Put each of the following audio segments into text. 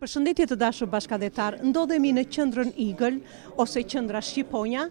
Përshëndetje të dashur bashkëdhetar, ndodhemi në qendrën Eagle ose qendra Shqiponja,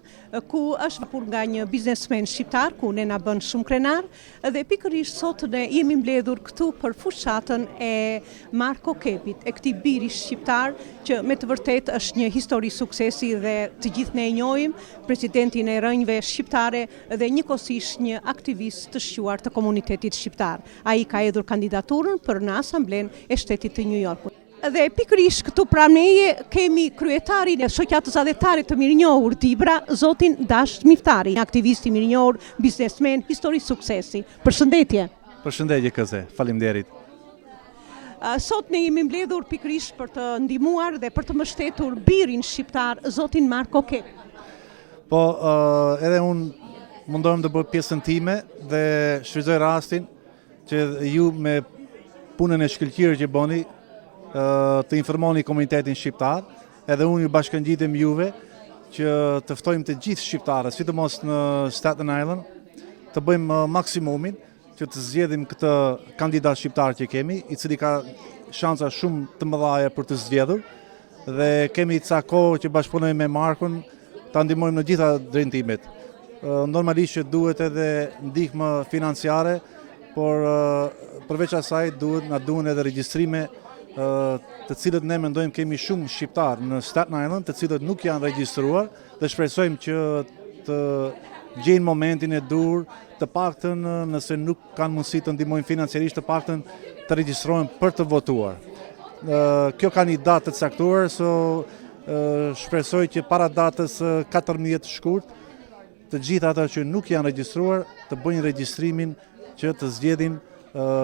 ku është vapur nga një biznesmen shqiptar, ku ne na bën shumë krenar, dhe pikërisht sot ne jemi mbledhur këtu për fushatën e Marko Kepit, e këtij biri shqiptar që me të vërtetë është një histori suksesi dhe të gjithë ne e njohim, presidentin e rënjve shqiptare dhe njëkohësisht një aktivist të shquar të komunitetit shqiptar. Ai ka hedhur kandidaturën për në Asamblenë e Shtetit të New Yorkut. Dhe pikërisht këtu pranë meje kemi kryetarin e shoqatës adhetare të mirënjohur Dibra, zotin Dash Miftari, aktivist i mirënjohur, biznesmen, histori suksesi. Përshëndetje. Përshëndetje këze, faleminderit. Sot ne jemi mbledhur pikërisht për të ndihmuar dhe për të mbështetur birin shqiptar, zotin Marko Kepi. Po, edhe unë mundohem të bëj pjesën time dhe shfrytëzoj rastin që ju me punën e shkëlqyer që bëni të informoni komunitetin shqiptar, edhe unë ju bashkëngjitem juve që të ftojmë të gjithë shqiptarët, sidomos në Staten Island, të bëjmë maksimumin që të zgjedhim këtë kandidat shqiptar që kemi, i cili ka shansa shumë të mëdha për të zgjedhur, dhe kemi ca kohë që bashkëpunojmë me Markun, ta ndihmojmë në gjitha drejtimet. Normalisht që duhet edhe ndihmë financiare, por përveç asaj na duhen edhe regjistrime të cilët ne mendojmë kemi shumë shqiptar në Staten Island, të cilët nuk janë regjistruar dhe shpresojmë që të gjejnë momentin e dur, të paktën nëse nuk kanë mundësi të ndihmojnë financiarisht, të paktën të regjistrohen për të votuar. Kjo ka një datë të caktuar, shpresoj që para datës 14 shkurt, të gjithë ata që nuk janë regjistruar të bëjnë regjistrimin që të zgjedhin,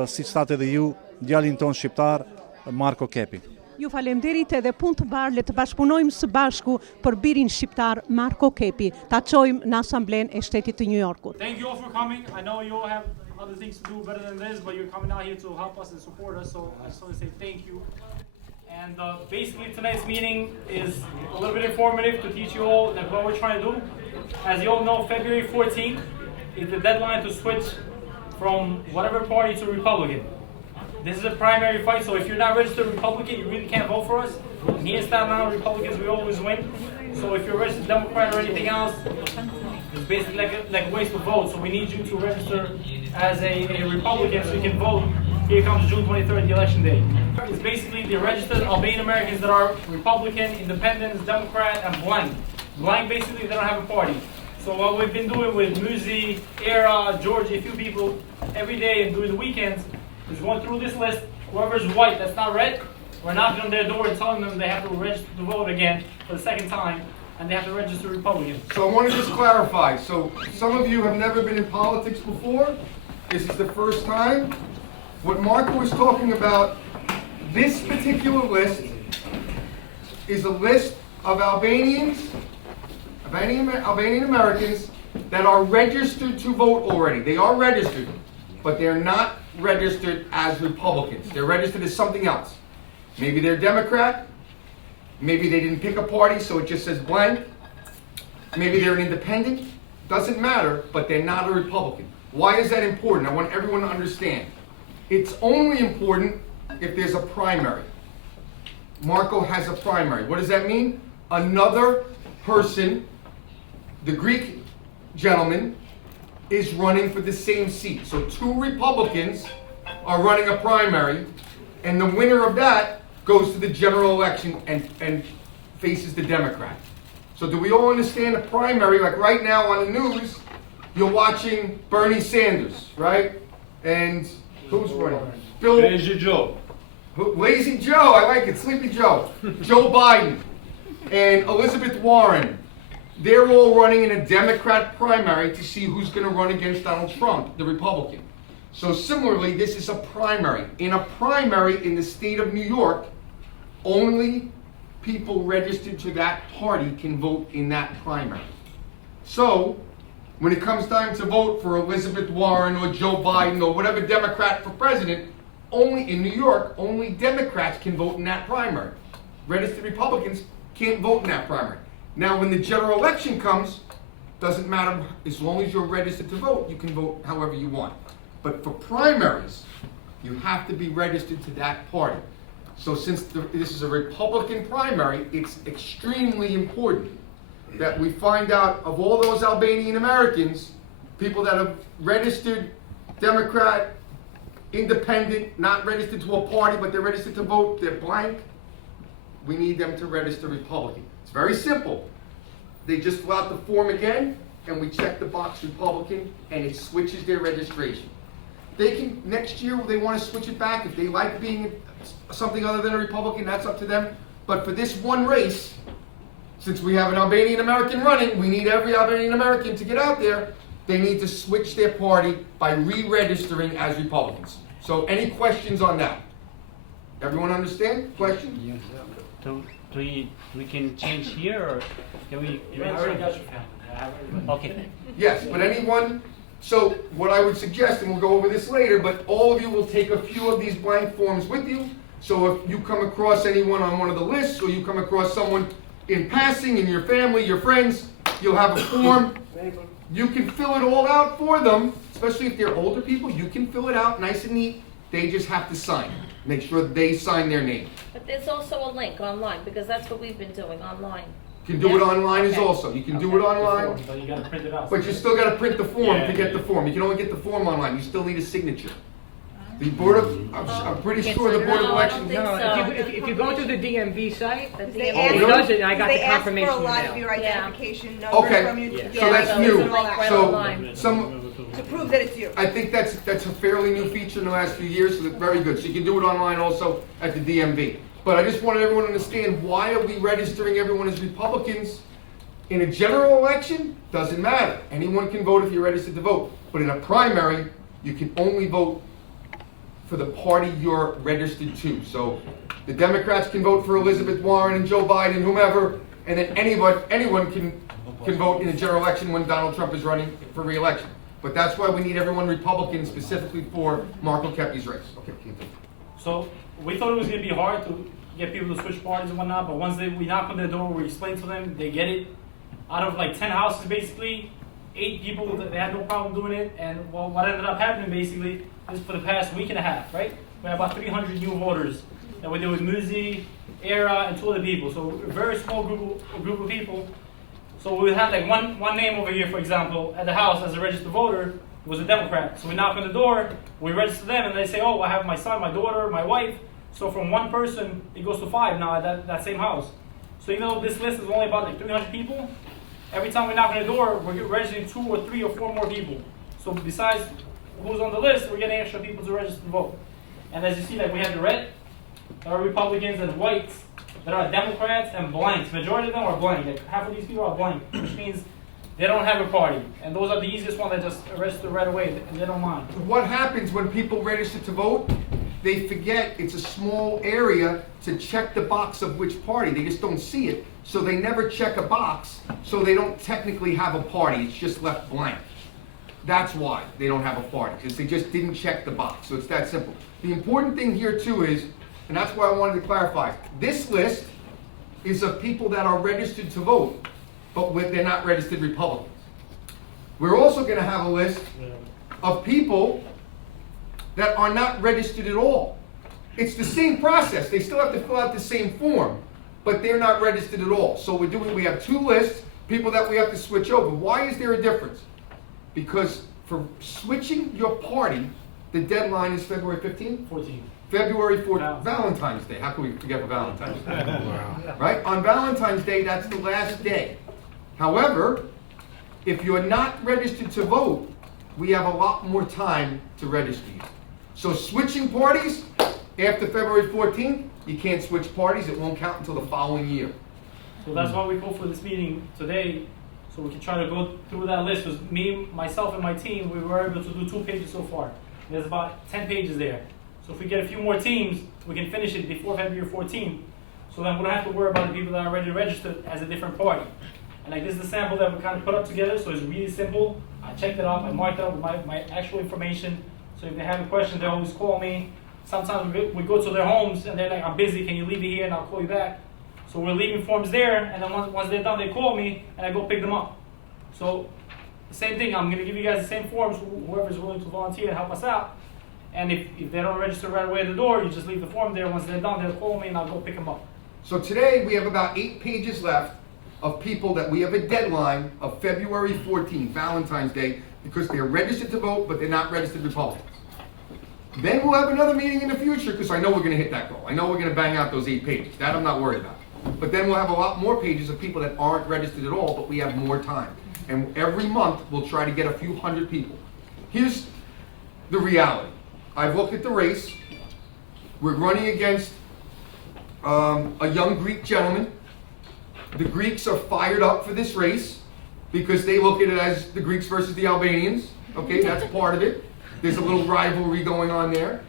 siç thatë edhe ju, djalin ton shqiptar, Marko Kepi. Ju falemderit edhe punë të barë, le të bashkëpunojmë së bashku për birin shqiptar Marko Kepi. Ta çojmë në Asamblenë e Shtetit të New Yorkut. Thank you all for coming. I know you all have other things to do better than this, but you're coming out here to help us and support us, so I just want to say thank you. And basically tonight's meeting is a little bit informative to teach you all that what we're trying to do. As you all know, February 14th is the deadline to switch from whatever party to Republican. This is a primary fight, so if you're not registered Republican, you really can't vote for us. And here in Staten Island, Republicans, we always win. So if you're registered Democrat or anything else, it's basically like a waste of vote. So we need you to register as a Republican so you can vote. Here comes June 23rd, the election day. It's basically the registered Albanian Americans that are Republican, Independents, Democrat, and blank. Blank, basically, they don't have a party. So what we've been doing with Muzi, Era, Georgia, a few people, every day and during the weekends, is going through this list. Whoever's white, that's not red, we're knocking on their door and telling them they have to register to vote again for the second time, and they have to register Republican. So I want to just clarify. So some of you have never been in politics before. This is the first time. What Marko was talking about, this particular list is a list of Albanian Americans that are registered to vote already. They are registered, but they're not registered as Republicans. They're registered as something else. Maybe they're Democrat, maybe they didn't pick a party, so it just says blank. Maybe they're an independent, doesn't matter, but they're not a Republican. Why is that important? I want everyone to understand. It's only important if there's a primary. Marko has a primary. What does that mean? Another person, the Greek gentleman, is running for the same seat. So two Republicans are running a primary, and the winner of that goes to the general election and faces the Democrat. So do we all understand a primary? Like right now on the news, you're watching Bernie Sanders, right? And who's running? Lazy Joe. Lazy Joe, I like it, Sleepy Joe. Joe Biden and Elizabeth Warren. They're all running in a Democrat primary to see who's going to run against Donald Trump, the Republican. So similarly, this is a primary. In a primary in the state of New York, only people registered to that party can vote in that primary. So when it comes time to vote for Elizabeth Warren or Joe Biden or whatever Democrat for president, only in New York, only Democrats can vote in that primary. Registered Republicans can't vote in that primary. Now, when the general election comes, doesn't matter, as long as you're registered to vote, you can vote however you want. But for primaries, you have to be registered to that party. So since this is a Republican primary, it's extremely important that we find out of all those Albanian Americans, people that have registered Democrat, independent, not registered to a party, but they're registered to vote, they're blank, we need them to register Republican. It's very simple. They just fill out the form again, and we check the box Republican, and it switches their registration. They can, next year, they want to switch it back. If they like being something other than a Republican, that's up to them. But for this one race, since we have an Albanian American running, we need every Albanian American to get out there. They need to switch their party by re-registering as Republicans. So any questions on that? Everyone understand? Question? Yes. So we can change here, or can we? I already got your family. Okay. Yes, but anyone, so what I would suggest, and we'll go over this later, but all of you will take a few of these blank forms with you. So if you come across anyone on one of the lists, or you come across someone in passing, in your family, your friends, you'll have a form. You can fill it all out for them, especially if they're older people. You can fill it out nice and neat. They just have to sign. Make sure they sign their name. But there's also a link online, because that's what we've been doing online. You can do it online as Okay. also. You can do it online, But you gotta print it out. but you still gotta print the form Yeah, to get yeah. the form. You can only get the form online. You still need a signature. The Board of, I'm pretty Yes, sure the Board of no, I don't Elections. think No, so. if you go to the DMV site, The it DMV. really? does it, and I got They the ask confirmation for a lot of email. your Yeah. identification number Okay. from you. Yeah. So that's so new. there's a link right So online. some, To prove that it's you. I think that's a fairly new feature in the last few years, so that's very good. So you can do it online also at the DMV. But I just wanted everyone to understand, why are we registering everyone as Republicans? In a general election, doesn't matter. Anyone can vote if you're registered to vote. But in a primary, you can only vote for the party you're registered to. So the Democrats can vote for Elizabeth Warren and Joe Biden, whomever, and then anyone can vote in a general election when Donald Trump is running for re-election. But that's why we need everyone Republican specifically for Marko Kepi's race. Okay, keep it. So we thought it was gonna be hard to get people to switch parties and whatnot, but once we knock on their door, we explain to them, they get it. Out of like 10 houses, basically, 8 people, they had no problem doing it, and well, what ended up happening basically is for the past week and a half, right? We had about 300 new voters that we did with Muzi, Era, and 2 other people. So a very small group of people. So we would have like one name over here, for example, at the house as a registered voter was a Democrat. So we knock on the door, we register them, and they say, oh, I have my son, my daughter, my wife. So from 1 person, it goes to 5 now at that same house. So even though this list is only about like 300 people, every time we knock on the door, we're registering 2 or 3 or 4 more people. So besides who's on the list, we're getting extra people to register to vote. And as you see, like we have the red, there are Republicans and whites, there are Democrats and blanks. Majority of them are blank. Like half of these people are blank, which means they don't have a party. And those are the easiest ones that just register right away, and they don't mind. What happens when people register to vote? They forget it's a small area to check the box of which party. They just don't see it. So they never check a box, so they don't technically have a party. It's just left blank. That's why they don't have a party, because they just didn't check the box. So it's that simple. The important thing here too is, and that's why I wanted to clarify, this list is of people that are registered to vote, but they're not registered Republicans. We're also going to have a list of people that are not registered at all. It's the same process. They still have to fill out the same form, but they're not registered at all. So we have 2 lists, people that we have to switch over. Why is there a difference? Because for switching your party, the deadline is February 15th? 14. February 4th, Wow. Valentine's Day. How can we forget for Valentine's Day? Right? On Valentine's Day, that's the last day. However, if you're not registered to vote, we have a lot more time to register you. So switching parties, after February 14th, you can't switch parties. It won't count until the following year. So that's why we called for this meeting today, so we can try to go through that list. Because me, myself, and my team, we were able to do 2 pages so far. There's about 10 pages there. So if we get a few more teams, we can finish it before February 14th. So then we don't have to worry about the people that are already registered as a different party. And like this is the sample that we kind of put up together, so it's really simple. I checked it up, I marked it up with my actual information. So if they have a question, they always call me. Sometimes we go to their homes and they're like, I'm busy, can you leave it here and I'll call you back. So we're leaving forms there, and then once they're done, they call me and I go pick them up. So same thing, I'm gonna give you guys the same forms, whoever's willing to volunteer and help us out. And if they don't register right away at the door, you just leave the form there. Once they're done, they'll call me and I'll go pick them up. So today, we have about 8 pages left of people that we have a deadline of February 14th, Valentine's Day, because they're registered to vote, but they're not registered Republicans. Then we'll have another meeting in the future, because I know we're gonna hit that goal. I know we're gonna bang out those 8 pages. That I'm not worried about. But then we'll have a lot more pages of people that aren't registered at all, but we have more time. And every month, we'll try to get a few hundred people. Here's the reality. I've looked at the race. We're running against a young Greek gentleman. The Greeks are fired up for this race because they look at it as the Greeks versus the Albanians. Okay, that's part of it. There's a little rivalry going on there.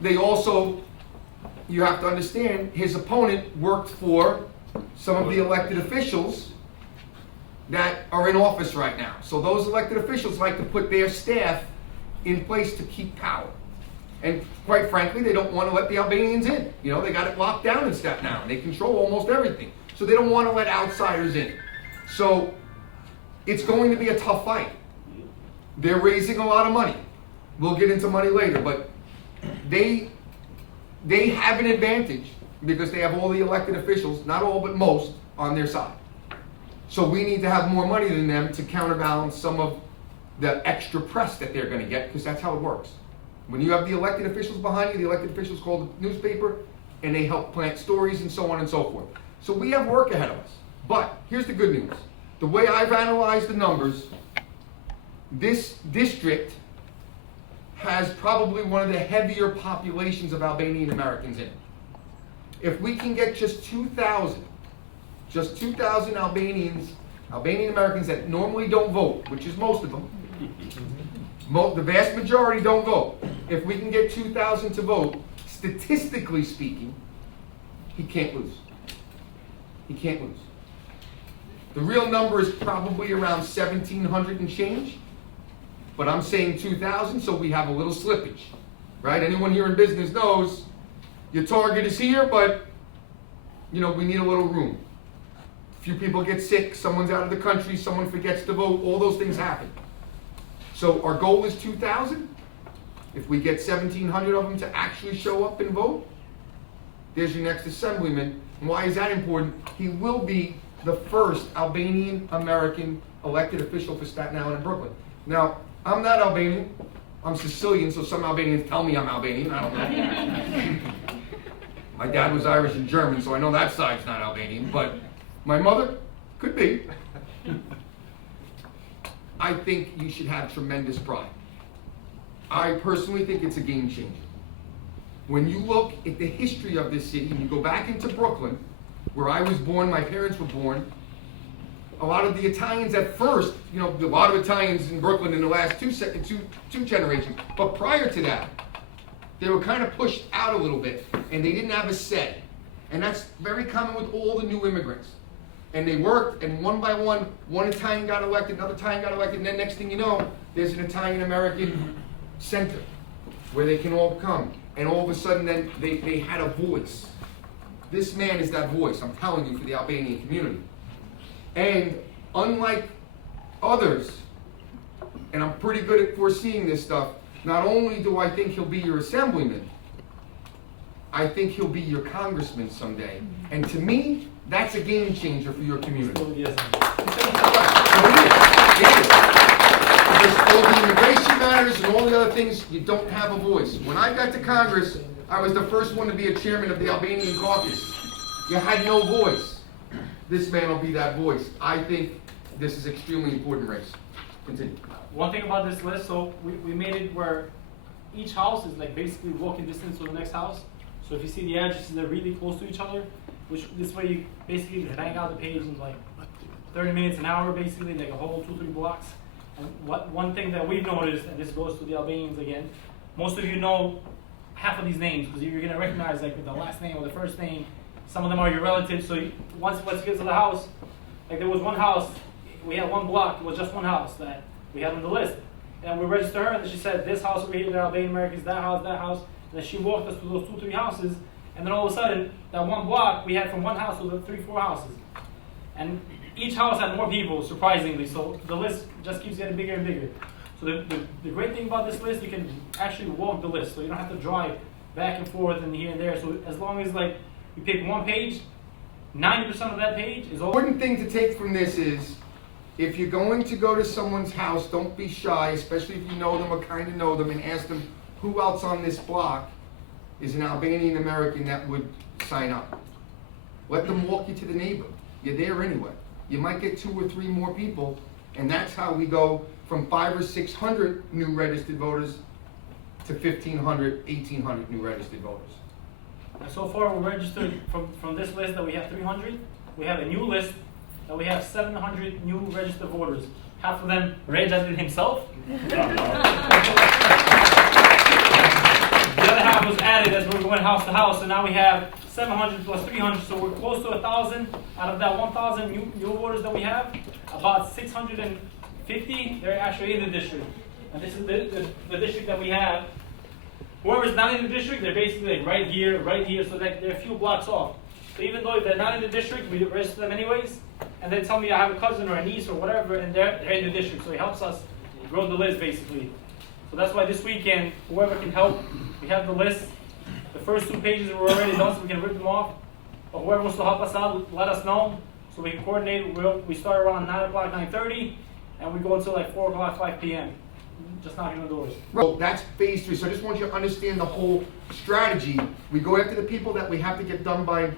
They also, you have to understand, his opponent worked for some of the elected officials that are in office right now. So those elected officials like to put their staff in place to keep power. And quite frankly, they don't want to let the Albanians in. You know, they got it locked down in Staten Island. They control almost everything. So they don't want to let outsiders in. So it's going to be a tough fight. They're raising a lot of money. We'll get into money later, but they have an advantage because they have all the elected officials, not all, but most, on their side. So we need to have more money than them to counterbalance some of the extra press that they're going to get, because that's how it works. When you have the elected officials behind you, the elected officials call the newspaper, and they help plant stories and so on and so forth. So we have work ahead of us. But here's the good news. The way I've analyzed the numbers, this district has probably one of the heavier populations of Albanian Americans in it. If we can get just 2,000 Albanian Americans that normally don't vote, which is most of them, the vast majority don't vote. If we can get 2,000 to vote, statistically speaking, he can't lose. He can't lose. The real number is probably around 1,700 and change, but I'm saying 2,000, so we have a little slippage, right? Anyone here in business knows your target is here, but you know, we need a little room. A few people get sick, someone's out of the country, someone forgets to vote, all those things happen. So our goal is 2,000. If we get 1,700 of them to actually show up and vote, there's your next assemblyman. And why is that important? He will be the first Albanian American elected official for Staten Island and Brooklyn. Now, I'm not Albanian. I'm Sicilian, so some Albanians tell me I'm Albanian. I don't know. My dad was Irish and German, so I know that side's not Albanian, but my mother could be. I think you should have tremendous pride. I personally think it's a game changer. When you look at the history of this city, and you go back into Brooklyn, where I was born, my parents were born, a lot of the Italians at first, you know, a lot of Italians in Brooklyn in the last two generations, but prior to that, they were kind of pushed out a little bit, and they didn't have a say. And that's very common with all the new immigrants. And they worked, and one by one Italian got elected, another Italian got elected, and then next thing you know, there's an Italian-American center where they can all come. And all of a sudden, then, they had a voice. This man is that voice, I'm telling you, for the Albanian community. And unlike others, and I'm pretty good at foreseeing this stuff, not only do I think he'll be your assemblyman, I think he'll be your congressman someday. And to me, that's a game changer for your community. Yes. It is. Because all the immigration matters and all the other things, you don't have a voice. When I got to Congress, I was the first one to be a chairman of the Albanian caucus. You had no voice. This man will be that voice. I think this is an extremely important race. Continue. One thing about this list, so we made it where each house is like basically walking distance to the next house. So if you see the addresses, they're really close to each other, which this way you basically bang out the page in like 30 minutes, an hour, basically, like a whole 2-3 blocks. And one thing that we've noticed, and this goes to the Albanians again, most of you know half of these names because you're gonna recognize like with the last name or the first name. Some of them are your relatives. So once you get to the house, like there was one house, we had one block. It was just one house that we had on the list, and we registered her, and then she said this house over here, the Albanian Americans, that house, and then she walked us to those 2-3 houses, and then all of a sudden that one block we had from one house to the 3-4 houses, and each house had more people, surprisingly. So the list just keeps getting bigger and bigger. So the great thing about this list, you can actually walk the list, so you don't have to drive back and forth and here and there. So as long as like you pick one page, 90% of that page is all. Important thing to take from this is, if you're going to go to someone's house, don't be shy, especially if you know them or kind of know them, and ask them who else on this block is an Albanian American that would sign up. Let them walk you to the neighbor. You're there anyway. You might get 2 or 3 more people, and that's how we go from 500 or 600 new registered voters to 1,500, 1,800 new registered voters. And so far, we're registered from this list that we have 300. We have a new list that we have 700 new registered voters. Half of them registered himself. The other half was added as we were going house to house. So now we have 700 plus 300. So we're close to 1,000. Out of that 1,000 new voters that we have, about 650, they're actually in the district. And this is the district that we have. Whoever's not in the district, they're basically like right here, so that they're a few blocks off. So even though they're not in the district, we register them anyways. And they tell me I have a cousin or a niece or whatever, and they're in the district. So it helps us grow the list basically. So that's why this weekend, whoever can help, we have the list. The first 2 pages were already done, so we can rip them off. But whoever wants to help us out, let us know, so we can coordinate. We start around 9 o'clock, 9:30, and we go until like 4 o'clock, 5 p.m. Just knocking on doors. Well, that's phase 3. So I just want you to understand the whole strategy. We go after the people that we have to get done by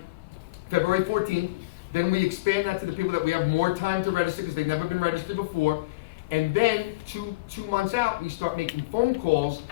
February 14th. Then we expand that to the people that we have more time to register because they've never been registered before. And then two months out, we start making phone calls,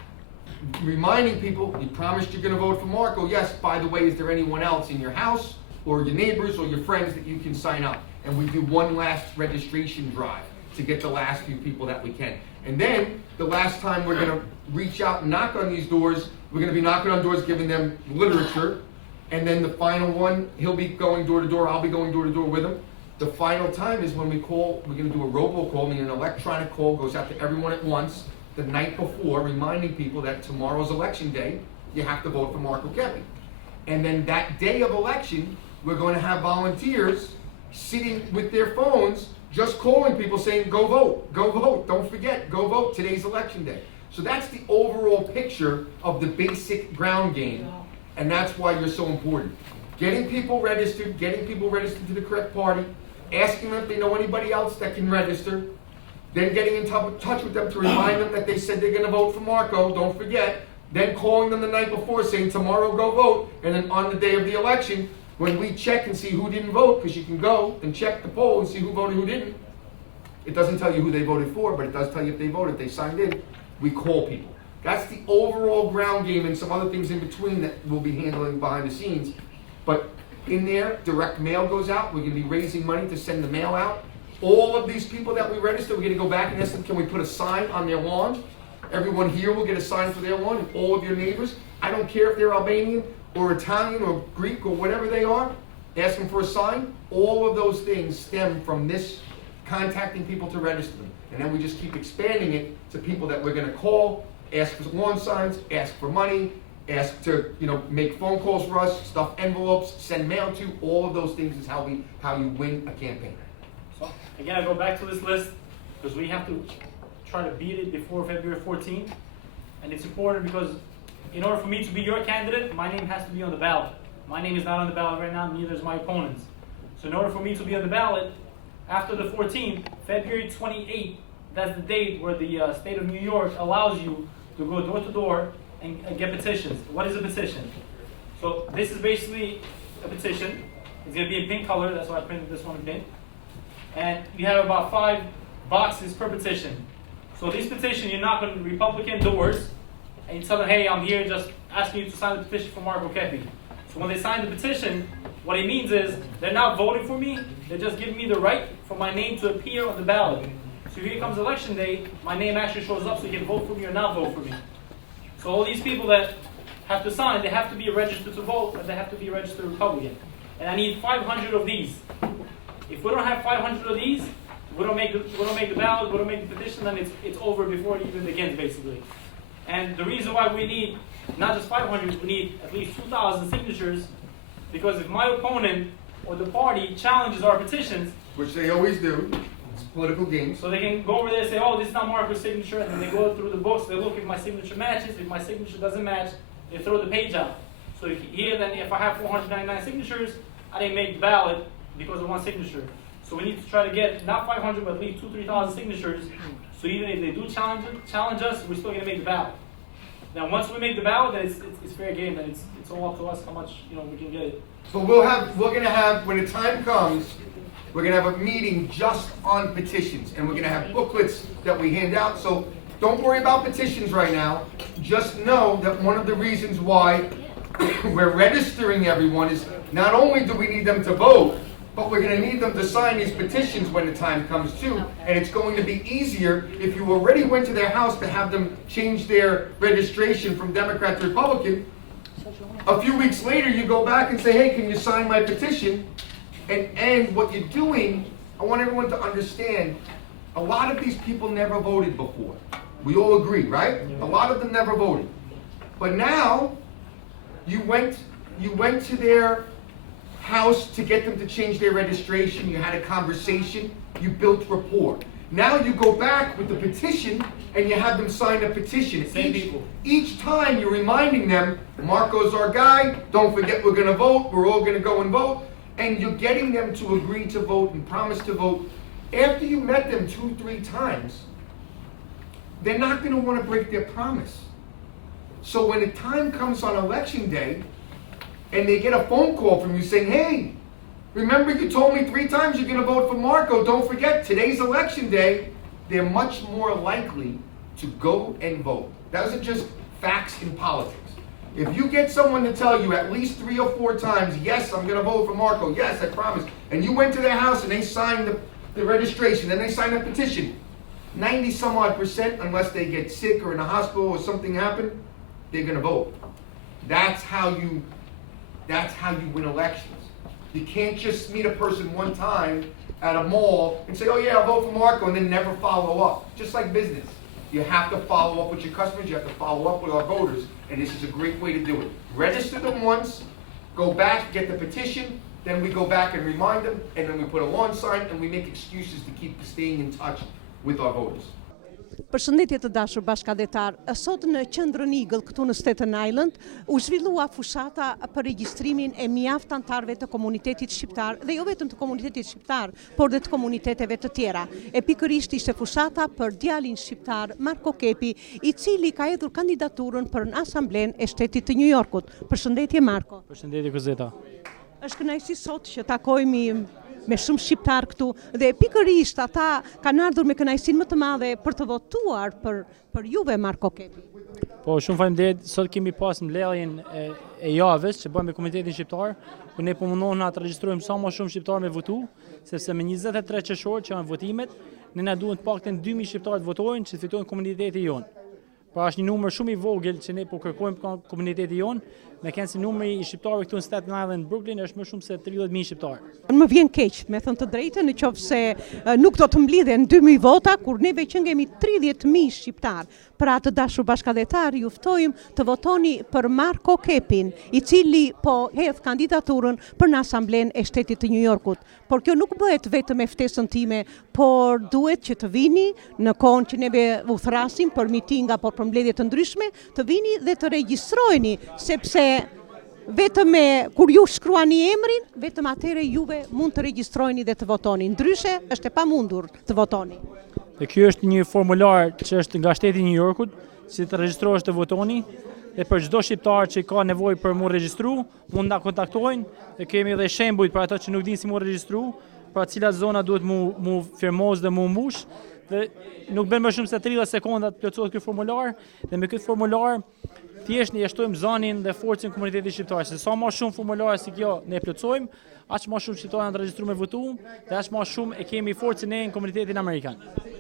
reminding people, you promised you're going to vote for Marko. Yes, by the way, is there anyone else in your house or your neighbors or your friends that you can sign up? And we do one last registration drive to get the last few people that we can. And then the last time we're going to reach out and knock on these doors, we're going to be knocking on doors, giving them literature. And then the final one, he'll be going door to door, I'll be going door to door with him. The final time is when we call, we're going to do a robocall, meaning an electronic call goes out to everyone at once the night before, reminding people that tomorrow's election day, you have to vote for Marko Kepi. And then that day of election, we're going to have volunteers sitting with their phones, just calling people saying, go vote, don't forget, go vote, today's election day. So that's the overall picture of the basic ground game, and that's why you're so important. Getting people registered to the correct party, asking them if they know anybody else that can register, then getting in touch with them to remind them that they said they're gonna vote for Marko, don't forget, then calling them the night before saying tomorrow go vote, and then on the day of the election, when we check and see who didn't vote, because you can go and check the poll and see who voted, who didn't. It doesn't tell you who they voted for, but it does tell you if they voted, they signed in. We call people. That's the overall ground game and some other things in between that we'll be handling behind the scenes. But in there, direct mail goes out. We're gonna be raising money to send the mail out. All of these people that we register, we're gonna go back and ask them, can we put a sign on their lawn? Everyone here will get a sign for their lawn, and all of your neighbors. I don't care if they're Albanian or Italian or Greek or whatever they are, ask them for a sign. All of those things stem from this contacting people to register them. And then we just keep expanding it to people that we're gonna call, ask for lawn signs, ask for money, ask to, make phone calls for us, stuff envelopes, send mail to. All of those things is how you win a campaign. So again, I go back to this list because we have to try to beat it before February 14th. And it's important because in order for me to be your candidate, my name has to be on the ballot. My name is not on the ballot right now, neither is my opponent's. So in order for me to be on the ballot, after the 14th, February 28th, that's the date where the state of New York allows you to go door to door and get petitions. What is a petition? So this is basically a petition. It's going to be in pink color, that's why I printed this one in pink. And you have about 5 boxes per petition. So this petition, you're knocking on Republican doors, and you tell them, hey, I'm here just asking you to sign the petition for Marko Kepi. So when they sign the petition, what it means is they're not voting for me, they're just giving me the right for my name to appear on the ballot. So here comes election day, my name actually shows up so you can vote for me or not vote for me. So all these people that have to sign, they have to be registered to vote, and they have to be a registered Republican. And I need 500 of these. If we don't have 500 of these, we don't make the ballot, we don't make the petition, then it's over before it even begins, basically. And the reason why we need not just 500, we need at least 2,000 signatures, because if my opponent or the party challenges our petitions, which they always do, It's political games. So they can go over there and say, oh, this is not Marco's signature, and then they go through the books, they look if my signature matches, if my signature doesn't match, they throw the page out. So here then, if I have 499 signatures, I didn't make the ballot because of one signature. So we need to try to get not 500, but at least 2,000-3,000 signatures. So even if they do challenge us, we're still gonna make the ballot. Now, once we make the ballot, then it's fair game. Then it's all up to us how much we can get it. So we're gonna have, when the time comes, we're gonna have a meeting just on petitions, and we're gonna have booklets that we hand out. So don't worry about petitions right now. Just know that one of the reasons why we're registering everyone is not only do we need them to vote, but we're going to need them to sign these petitions when the time comes too. And it's going to be easier if you already went to their house to have them change their registration from Democrat to Republican. A few weeks later, you go back and say, hey, can you sign my petition? And what you're doing, I want everyone to understand, a lot of these people never voted before. We all agree, right? A lot of them never voted. But now, you went to their house to get them to change their registration, you had a conversation, you built rapport. Now you go back with the petition and you have them sign a petition. Each time you're reminding them, Marco's our guy, don't forget we're gonna vote, we're all gonna go and vote, and you're getting them to agree to vote and promise to vote. After you met them 2-3 times, they're not gonna wanna break their promise. So when the time comes on election day, and they get a phone call from you saying, hey, remember you told me 3 times you're gonna vote for Marko, don't forget, today's election day, they're much more likely to go and vote. Those are just facts in politics. If you get someone to tell you at least 3 or 4 times, yes, I'm gonna vote for Marko, yes, I promise, and you went to their house and they signed the registration, then they signed a petition, 90-some-odd%, unless they get sick or in a hospital or something happened, they're gonna vote. That's how you win elections. You can't just meet a person one time at a mall and say, oh yeah, I'll vote for Marko, and then never follow up. Just like business. You have to follow up with your customers, you have to follow up with our voters, and this is a great way to do it. Register them once, go back, get the petition, then we go back and remind them, and then we put a lawn sign, and we make excuses to keep staying in touch with our voters. Përshëndetje të dashur bashkëdetar. Sot në qendrën Eagle këtu në Staten Island u zhvillua fushata për regjistrimin e mjaft anëtarëve të komunitetit shqiptar dhe jo vetëm të komunitetit shqiptar, por dhe të komuniteteve të tjera. E pikërisht ishte fushata për djalin shqiptar Marko Kepi, I cili ka hedhur kandidaturën për në Asamblen e Shtetit të New Yorkut. Përshëndetje Marko. Përshëndetje Kozeta. Është kënaqësi sot që takojmë me shumë shqiptar këtu dhe pikërisht ata kanë ardhur me kënaqësinë më të madhe për të votuar për juve Marko Kepi. Po shumë faleminderit. Sot kemi pas mbledhjen e javës që bën me komunitetin shqiptar, ku ne po mundohemi të regjistrojmë sa më shumë shqiptar me votu, sepse me 23 qershor që janë votimet, ne na duhen të paktën 2000 shqiptar të votojnë që të fitojnë komuniteti jonë. Pra është një numër shumë I vogël që ne po kërkojmë komuniteti jonë, me kënë si numri I shqiptarëve këtu në Staten Island Brooklyn është më shumë se 30.000 shqiptarë. Më vjen keq, me thënë të drejtën, në qoftë se nuk do të mblidhen 2000 vota, kur neve që ngemi 30.000 shqiptarë. Pra të dashur bashkëdetar, ju ftojmë të votoni për Marko Kepin, I cili po hedh kandidaturën për në Asamblen e Shtetit të New Yorkut. Por kjo nuk bëhet vetëm me ftesën time, por duhet që të vini në kohën që neve u thrasim për mitinga, por për mbledhje të ndryshme, të vini dhe të regjistroheni, sepse vetëm kur ju shkruani emrin, vetëm atëherë juve mund të regjistroheni dhe të votoni. Ndryshe është e pamundur të votoni. Dhe ky është një formular që është nga shteti I New Yorkut, si të regjistrohesh të votoni, dhe për çdo shqiptar që ka nevojë për mu regjistru, mund na kontaktojnë, dhe kemi edhe shembuj për ata që nuk dinë si mu regjistru, pra cilat zona duhet mu firmos dhe mu mbush, dhe nuk bën më shumë se 30 sekonda të plotësohet ky formular, dhe me këtë formular thjesht ne jashtojmë zonin dhe forcën e komunitetit shqiptar. Se sa më shumë formulare si kjo ne plotësojmë, aq më shumë shqiptarë janë të regjistruar me votu, dhe aq më shumë e kemi forcën në komunitetin amerikan.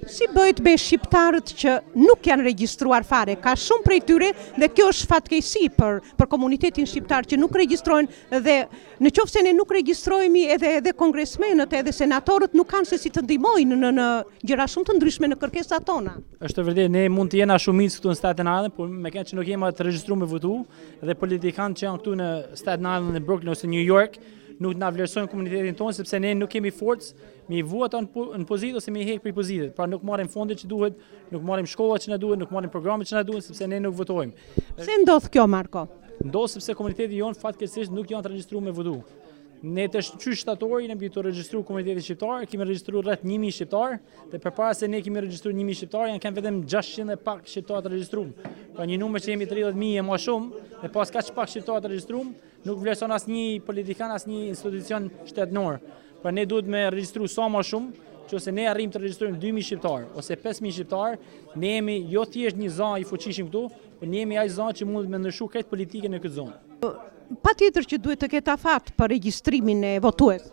Si bëhet me shqiptarët që nuk janë regjistruar fare? Ka shumë prej tyre dhe kjo është fatkeqësi për komunitetin shqiptar që nuk regjistrohen dhe në qoftë se ne nuk regjistrohemi edhe kongresmenët edhe senatorët nuk kanë se si të ndihmojnë në gjëra shumë të ndryshme në kërkesat tona. Është vërtet, ne mund të jena shumicë këtu në Staten Island, por me kënë që nuk jemi të regjistruar me votu, dhe politikanë që janë këtu në Staten Island dhe Brooklyn ose New York nuk na vlerësojnë komunitetin tonë sepse ne nuk kemi forcë mi vota në pozitë ose mi hek për pozitë. Pra nuk marrim fondet që duhet, nuk marrim shkollat që na duhet, nuk marrim programet që na duhen sepse ne nuk votojmë. Pse ndodh kjo, Marko? Ndodh sepse komuniteti jon fatkeqësisht nuk janë të regjistruar me votu. Ne të qysh shtatori ne kemi të regjistruar komunitetin shqiptar, kemi regjistruar rreth 1000 shqiptar, dhe përpara se ne kemi regjistruar 1000 shqiptar, janë kanë vetëm 600 e pak shqiptar të regjistruar. Pra një numër që jemi 30.000 e më shumë, dhe pas kaq pak shqiptar të regjistruar, nuk vlerëson asnjë politikan, asnjë institucion shtetënor. Pra ne duhet me regjistru sa më shumë, që ose ne arrim të regjistrojmë 2000 shqiptar ose 5000 shqiptar, ne jemi jo thjesht një zonë i fuqishëm këtu, por ne jemi ai zonë që mund të ndryshu këtë politikën në këtë zonë. Patjetër që duhet të ketë afat për regjistrimin e votues.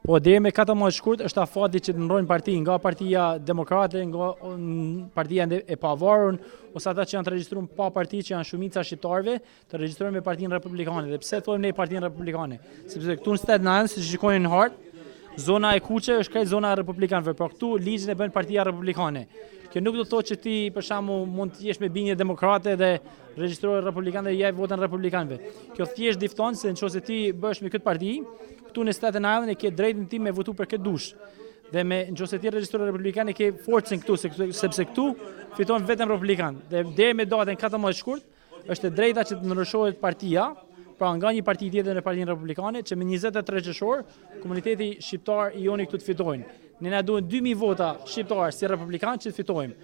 Po deri me 14 shkurt është afati që të ndrojnë parti, nga Partia Demokrate, nga Partia e Pavarur, ose ata që janë të regjistruar pa parti, që janë shumica shqiptarëve, të regjistrojnë me Partinë Republikane. Dhe pse thonë ne Partinë Republikane? Sepse këtu në Staten Island, siç shikojnë në hartë, zona e kuqe është krejt zona e republikanëve, por këtu ligjin e bën Partia Republikane. Kjo nuk do të thotë që ti për shembull mund të jesh me bindje demokrate dhe regjistroje republikanë dhe jep votën republikanëve. Kjo thjesht difton se nëse ti bësh me këtë parti, këtu në Staten Island e ke drejtën tim me votu për këtë dush. Dhe nëse ti regjistroje republikanë ke forcën këtu sepse këtu fiton vetëm republikanë. Dhe deri me datën 14 shkurt është e drejta që të ndryshohet partia, pra nga një parti tjetër në Partinë Republikane, që me 23 qershor komuniteti shqiptar i joni këtu të fitojnë. Ne na duhen 2000 vota shqiptar si republikanë që të fitojmë.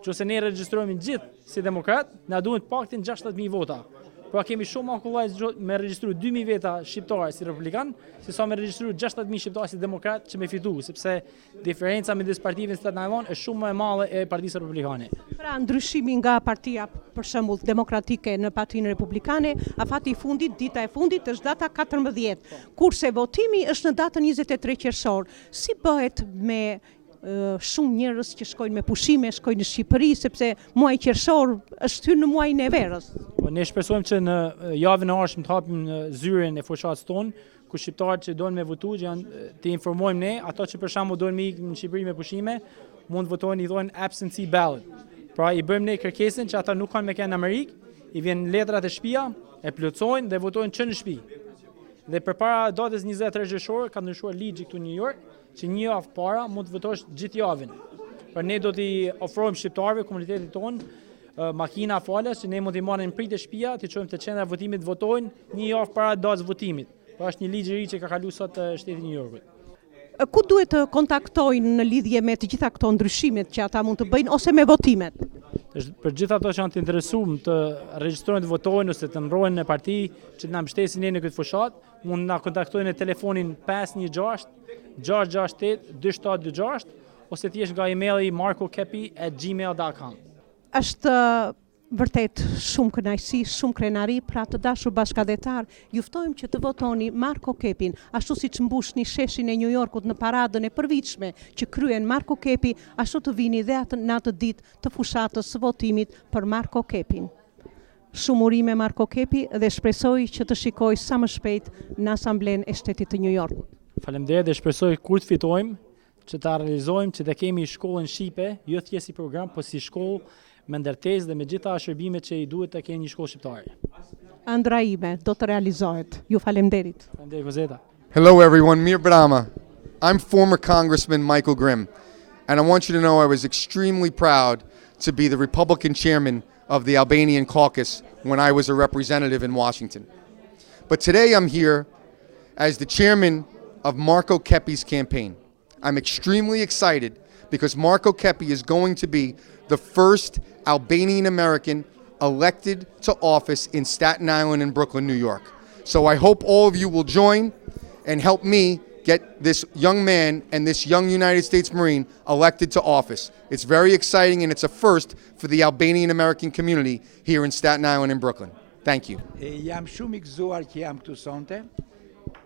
Nëse ne regjistrojmë gjithë si demokrat, na duhen paktën 60000 vota. Pra kemi shumë akullaj me regjistru 2000 veta shqiptar si republikan, si sa me regjistru 60000 shqiptar si demokrat që me fitu, sepse diferenca midis partive në Staten Island është shumë më e madhe e Partisë Republikane. Pra ndryshimi nga partia për shembull demokratike në Partinë Republikane, afati i fundit, dita e fundit është data 14, kurse votimi është në datën 23 qershor. Si bëhet me shumë njerëz që shkojnë me pushime, shkojnë në Shqipëri, sepse muaji qershor është hyrë në muajin e verës. Ne shpresojmë që në javën e ardhshme të hapim zyrën e fushatës tonë, ku shqiptarët që doin me votu, të informojmë ne, ato që për shembull doin me ikë në Shqipëri me pushime, mund të votojnë, i thonë absentee ballot. Pra i bëjmë ne kërkesën që ata nuk kanë me kënë në Amerikë, i vjen letrat e shtëpia, e plotsojnë dhe votojnë që në shtëpi. Dhe përpara datës 23 qershor ka ndryshuar ligji këtu në New York, që një javë para mund të votosh gjithë javën. Por ne do t'i ofrojmë shqiptarëve, komunitetit tonë, makina falas që ne mund t'i marrim prit e shtëpia, t'i çojmë te qendra votimit, votojnë një javë para datës votimit. Pra është një ligj i ri që ka kaluar sot shteti i New Yorkut. Ku duhet të kontaktojnë në lidhje me të gjitha këto ndryshimet që ata mund të bëjnë ose me votimet? Për gjithë ato që janë të interesuar të regjistrojnë, të votojnë ose të ndrohen në parti që të na mbështesin ne në këtë fushat, mund na kontaktojnë në telefonin 516 668 2726 ose thjesht nga emaili markokepi@gmail.com. Është vërtet shumë kënaqësi, shumë krenari, pra të dashur bashkëdhetar, ju ftojmë që të votoni Marko Kepin, ashtu siç mbushni sheshin e New Yorkut në paradën e përvitshme që kryen Marko Kepi, ashtu të vini dhe në atë ditë të fushatës së votimit për Marko Kepin. Shumë urime Marko Kepi dhe shpresoj që të shikoj sa më shpejt në Asamblenë e Shtetit të New Yorkut. Faleminderit dhe shpresoj kur të fitojmë që ta realizojmë që të kemi shkollën shqipe, jo thjesht si program, por si shkollë me ndërtesë dhe me gjitha shërbimet që i duhet të keni një shkollë shqiptare. Ëndra ime do të realizohet. Ju faleminderit. Faleminderit Gozeta. Hello everyone, Mir Brahma. I'm former Congressman Michael Grimm, and I want you to know I was extremely proud to be the Republican chairman of the Albanian caucus when I was a representative in Washington. But today I'm here as the chairman of Marko Kepi's campaign. I'm extremely excited because Marko Kepi is going to be the first Albanian American elected to office in Staten Island and Brooklyn, New York. So I hope all of you will join and help me get this young man and this young United States Marine elected to office. It's very exciting and it's a first for the Albanian American community here in Staten Island and Brooklyn. Thank you. Jam shumë i gëzuar që jam këtu sonte,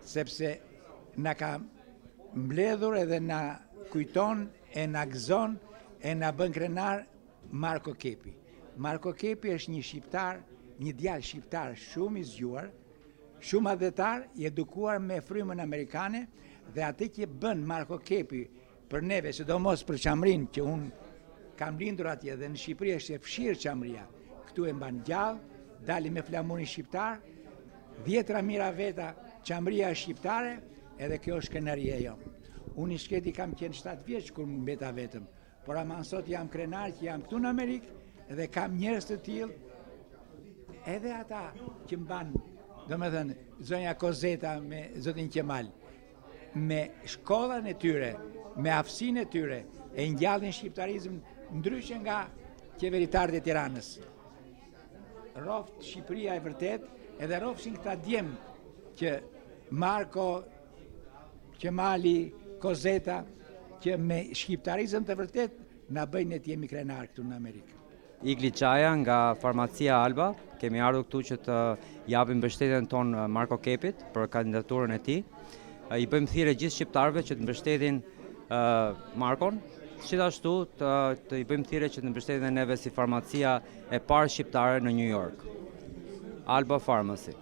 sepse na ka mbledhur edhe na kujton e na gëzon e na bën krenar Marko Kepi. Marko Kepi është një shqiptar, një djalë shqiptar shumë i zgjuar, shumë adhetar, i edukuar me frymën amerikane, dhe atë që bën Marko Kepi për neve, sidomos për qamrin që unë kam lindur atje dhe në Shqipëri është e fshirë qamria, këtu e mban gjallë, dali me flamurin shqiptar, 10 mira veta qamëria shqiptare, edhe kjo është krenaria jonë. Unë i shketi kam qenë 7 vjeç kur mbeta vetëm, por ama sot jam krenar që jam këtu në Amerikë dhe kam njerëz të tillë, edhe ata që mban, domethënë zonja Kozeta me zotin Qemal, me shkollën e tyre, me aftësinë e tyre, e ngjallin shqiptarizmin ndryshe nga qeveritarët e Tiranës. Roft Shqipëria e vërtet, edhe rofshin këta djem që Marko, Qemali, Kozeta, që me shqiptarizëm të vërtet na bëjnë të jemi krenar këtu në Amerikë. Igli Qaja nga farmacia Alba, kemi ardhur këtu që të japim mbështetjen tonë Marko Kepit për kandidaturën e tij. I bëjmë thirrje gjithë shqiptarëve që të mbështetin Markon, gjithashtu të i bëjmë thirrje që të mbështetin neve si farmacia e parë shqiptare në New York. Alba Pharmacy.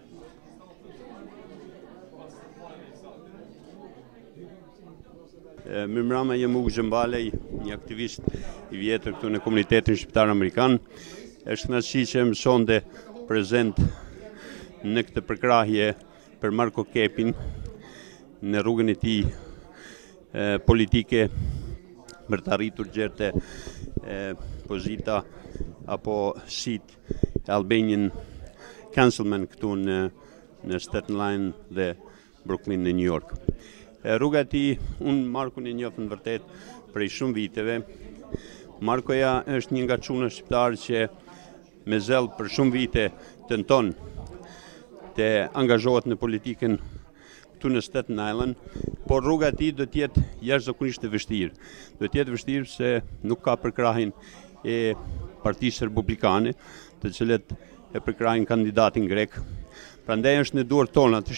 Mirëmbrëma, jam Ugo Xhambalej, një aktivist i vjetër këtu në komunitetin shqiptar amerikan. Është kënaqësi që jam sonte prezent në këtë përkrahje për Marko Kepin në rrugën e tij politike për të arritur gjerte pozita apo seat Albanian Councilman këtu në Staten Island dhe Brooklyn në New York. Rruga e tij, unë Markun e njoh në vërtet prej shumë viteve. Markoja është një nga çuna shqiptarë që me zell për shumë vite tenton të angazhohet në politikën këtu në Staten Island, por rruga e tij do të jetë jashtëzakonisht e vështirë. Do të jetë vështirë se nuk ka përkrahin e Partisë Republikane, të cilët e përkrahin kandidatin grek. Prandaj është në duart tona të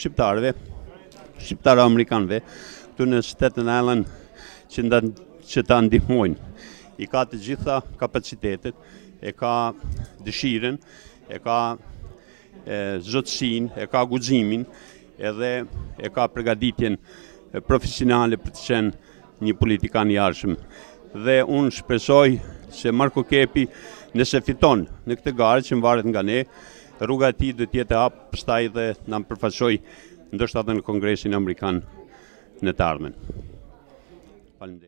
shqiptarë-amerikanëve këtu në Staten Island që ta ndihmojnë. I ka të gjitha kapacitetet, e ka dëshiren, e ka zotësinë, e ka guximin, edhe e ka përgatitjen profesionale për të qenë një politikan i arshëm. Dhe unë shpresoj se Marko Kepi, nëse fiton në këtë garë që varet nga ne, rruga e tij do të jetë hap pastaj dhe na përfaqësoj ndoshta edhe në Kongresin Amerikan në të ardhmen. Faleminderit.